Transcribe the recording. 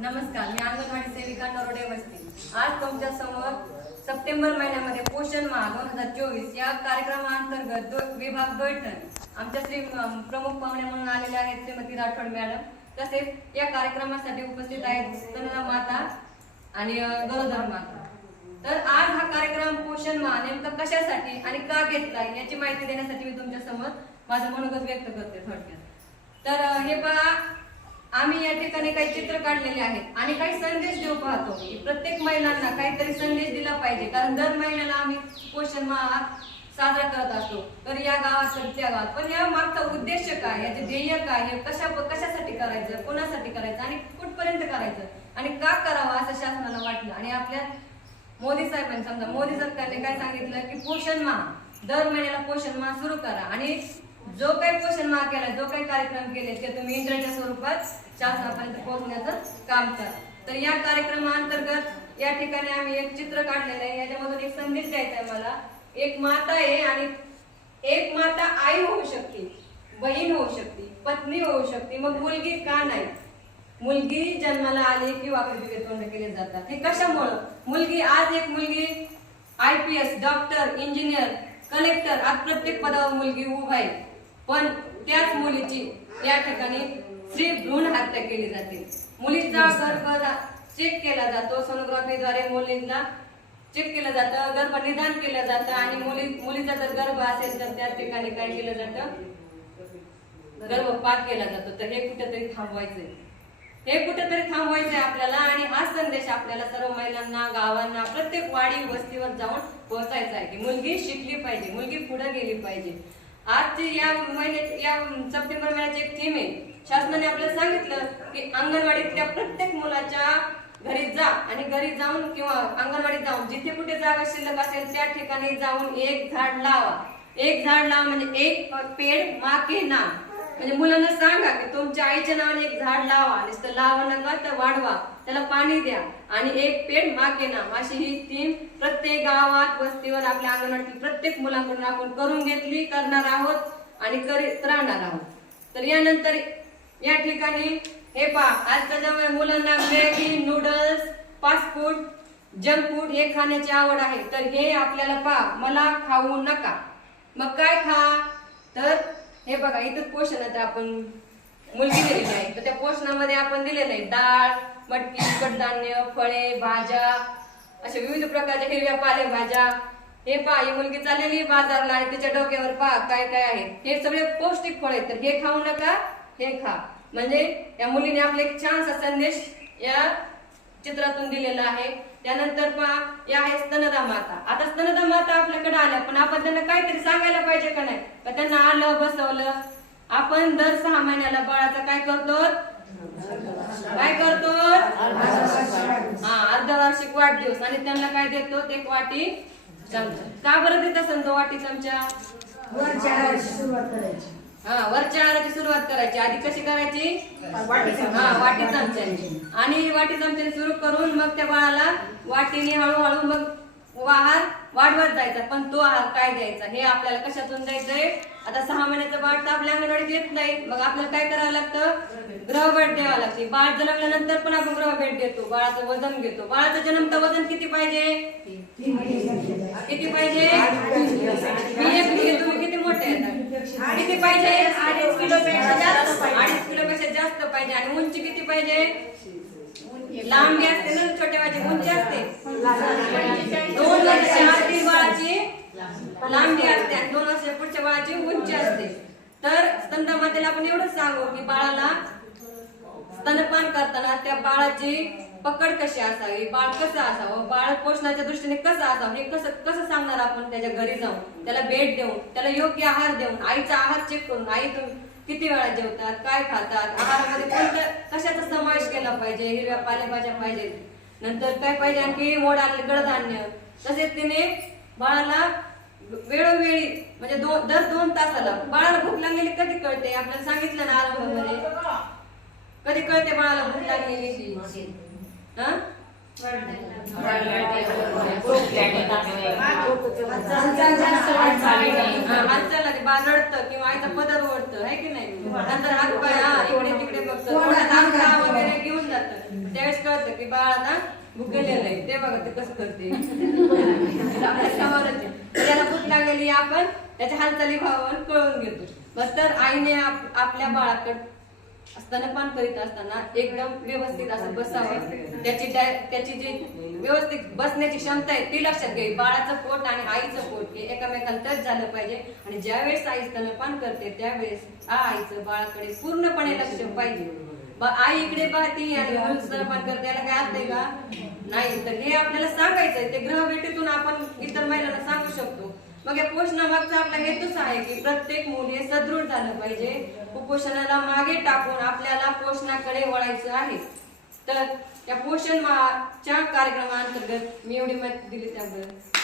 नमस्कार, मी अंगणवाडी सेविका नरोडे वस्ती. आज तुमच्या समोर सप्टेंबर महिन्यामध्ये पोषण माह 2024 या कार्यक्रमाअंतर्गत विभाग दैठण आमच्या श्री प्रमुख पाहुणे म्हणून आलेले आहेत श्रीमती राठोड मॅडम. तसेच या कार्यक्रमासाठी उपस्थित आहेत स्तनदा माता आणि गरोदर माता. तर आज हा कार्यक्रम पोषण माह नेमका कशासाठी आणि का घेतला याची माहिती देण्यासाठी मी तुमच्या समोर माझं मनोगत व्यक्त करते थोडक्यात. तर हे पहा, आम्ही या ठिकाणी काही चित्र काढलेले आहेत आणि काही संदेश देऊ पाहतो की प्रत्येक महिलांना काहीतरी संदेश दिला पाहिजे. कारण दर महिन्याला आम्ही पोषण माह साजरा करत असतो, तर या गावात तर त्या गावात. पण या मागचा उद्देश काय, याचे ध्येय काय, हे कशासाठी करायचं, कोणासाठी करायचं आणि कुठपर्यंत करायचं आणि का करावं असं शासनाला वाटलं. आणि आपल्या मोदी साहेबांनी समजा मोदी सरकारने काय सांगितलं की पोषण माह दर महिन्याला पोषण माह सुरू करा आणि जो काही पोषण माह केला, जो काही कार्यक्रम केले ते तुम्ही इंटरनेटच्या स्वरूपात शासनापर्यंत पोहोचण्याचं काम करा. तर या कार्यक्रमाअंतर्गत या ठिकाणी आम्ही एक चित्र काढलेलं आहे. याच्यामधून एक संदेश द्यायचा आहे मला. एक माता आहे आणि एक माता आई होऊ शकते, बहीण होऊ शकते, पत्नी होऊ शकते, मग मुलगी का नाही? मुलगी जन्माला आली की वाकडे तोंड केले जातात. हे कशामुळं? मुलगी आज एक मुलगी IPS, डॉक्टर, इंजिनियर, कलेक्टर, आज प्रत्येक पदावर मुलगी उभा आहे. पण त्याच मुलीची या ठिकाणी स्त्री भ्रूण हत्या केली जाते. मुलीचा गर्भ चेक केला जातो, सोनोग्राफीद्वारे मुलींना चेक केलं जातं, गर्भ निदान केलं जातं आणि मुलीचा जर गर्भ असेल तर त्या ठिकाणी काय केलं जातं? गर्भपात केला जातो. तर हे कुठेतरी थांबवायचंय, हे कुठेतरी थांबवायचंय आपल्याला. आणि हा संदेश आपल्याला सर्व महिलांना, गावांना, प्रत्येक वाडी वस्तीवर जाऊन पोहोचायचा आहे की मुलगी शिकली पाहिजे, मुलगी पुढे गेली पाहिजे. आजची या महिन्यात या सप्टेंबर महिन्याची एक थीम आहे. शासनाने आपल्याला सांगितलं की अंगणवाडीतल्या प्रत्येक मुलाच्या घरी जा आणि घरी जाऊन किंवा अंगणवाडीत जाऊन जिथे कुठे जागा शिल्लक असेल त्या ठिकाणी जाऊन एक झाड लावा. एक झाड लावा म्हणजे एक पेड माँ के नाम. म्हणजे मुलांना सांगा की तुमच्या आईच्या नावाने एक झाड लावा, नुसतं लावा नका तर वाढवा, त्याला पाणी द्या आणि एक पेड माँ के नाम. अशी ही थीम प्रत्येक गावात वस्तीवर आपल्या अंगणवाडीतील प्रत्येक मुलांकडून आपण करून घेतली, करणार आहोत आणि करीत राहणार आहोत. तर यानंतर या ठिकाणी हे पहा, आजच्या जमान्यात मुलांना Maggi, noodles, fast food, junk food हे खाण्याची आवड आहे. तर हे आपल्याला पहा, मला खाऊ नका. मग काय खा? तर हे बघा, इथं पोषणात आपण मुलगी दिलेली आहे. तर त्या पोषणामध्ये आपण दिलेलं आहे डाळ, मटकी, कडधान्य, फळे, भाज्या, अशा विविध प्रकारच्या हिरव्या पालेभाज्या. हे पहा, ही मुलगी चाललेली बाजारला आणि तिच्या डोक्यावर पहा काय काय आहे. हे सगळे पौष्टिक फळ आहेत. तर हे खाऊ नका, हे खा. म्हणजे या मुलीने आपला एक छानसा संदेश या चित्रातून दिलेला आहे. त्यानंतर पहा, या आहे स्तनदा माता. आता स्तनदा माता आपल्याकडे आल्या, पण आपण त्यांना काहीतरी सांगायला पाहिजे का नाही? तर त्यांना आलं बसवलं. आपण दर 6 महिन्याला बाळाचा काय करतो? काय करतो? अर्धवार्षिक वाढदिवस. आणि त्यांना काय देतो? एक वाटी चमचा. का बरं देत असेल तो वाटी चमचा? वरच्या आहाराची सुरुवात करायची. आधी कशी करायची? वाटी चमच्याची. आणि वाटी चमच्याने सुरू करून मग त्या बाळाला वाटीने हळूहळू मग आहार वाढवत जायचा. पण तो आहार काय द्यायचा हे आपल्याला कशातून द्यायचंय? आता 6 महिन्याचं बाळ तर आपल्या अंगणवाडीत येत नाही. मग आपल्याला काय करावं लागतं? ग्रहभेट द्यावं लागते. बाळ जन्मल्यानंतर पण आपण ग्रहभेट देतो, बाळाचं वजन घेतो. बाळाचं जन्मतं वजन किती पाहिजे? किती पाहिजे? तुम्ही किती मोठे आहेत? किती पाहिजे? 2.5 किलोपेक्षा जास्त. 2.5 किलोपेक्षा जास्त पाहिजे. आणि उंची किती पाहिजे? लांबी असते ना छोट्याची, उंची असते 2 वर्षाची बाळाची लांबी असते आणि 2 वर्षा पुढच्या बाळाची उंची असते. तर स्तनदा मातेला आपण एवढंच सांगू की बाळाला स्तनपान करताना त्या बाळाची पकड कशी असावी, बाळ कसं असावं, बाळ पोषणाच्या दृष्टीने कसं असावं हे कसं सांगणार आपण? त्याच्या घरी जाऊन त्याला भेट देऊन, त्याला योग्य आहार देऊन, आईचा आहार चेक करून, आई तुम्ही किती वेळा जेवतात, काय खातात, आहारामध्ये कोणत्या कशाचा समावेश केला पाहिजे, हिरव्या पालेभाज्या पाहिजे, नंतर काय पाहिजे आणखी मोड आलेले कडधान्य. तसेच तिने बाळाला वेळोवेळी म्हणजे दर 2 तासाला बाळाला भूक लागलेली कधी कळते? आपल्याला सांगितलं ना आरंभामध्ये. कधी कळते बाळाला भूक लागलेली? हालचाल बाळ रडतं किंवा आईचा पदर ओढतं आहे की नाही? नंतर हात पाय इकडे तिकडे बघतं, वगैरे घेऊन जातं. त्यावेळेस बाळ आता भुकेलेलं आहे, ते बघा ते कसं करते. आपल्या समोरच आहे. त्याला भूक लागलेली आपण त्याच्या हालचाली भावावर कळून घेतो. बस तर आईने आपल्या बाळाकडे स्तनपान करीत असताना एकदम व्यवस्थित असं बसावं, त्याची जी व्यवस्थित बसण्याची क्षमता आहे ती लक्षात घ्यावी. बाळाचं पोट आणि आईचं पोट हे एकमेकांना टच झालं पाहिजे आणि ज्यावेळेस आई स्तनपान करते त्यावेळेस आईचं बाळाकडे पूर्णपणे लक्ष पाहिजे. आई इकडे पाहती आणि मूल स्तनपान करते, याला काय अर्थ आहे का? नाही. तर हे आपल्याला सांगायचंय, ते ग्रहभेटीतून आपण इतर महिलांना सांगू शकतो. मग या पोषणामागचा आपला हेतूच आहे की प्रत्येक मुल हे सदृढ झालं पाहिजे. कुपोषणाला मागे टाकून आपल्याला पोषणाकडे वळायचं आहे. तर त्या पोषण माहच्या कार्यक्रमाअंतर्गत मी एवढी माहिती दिली त्याबद्दल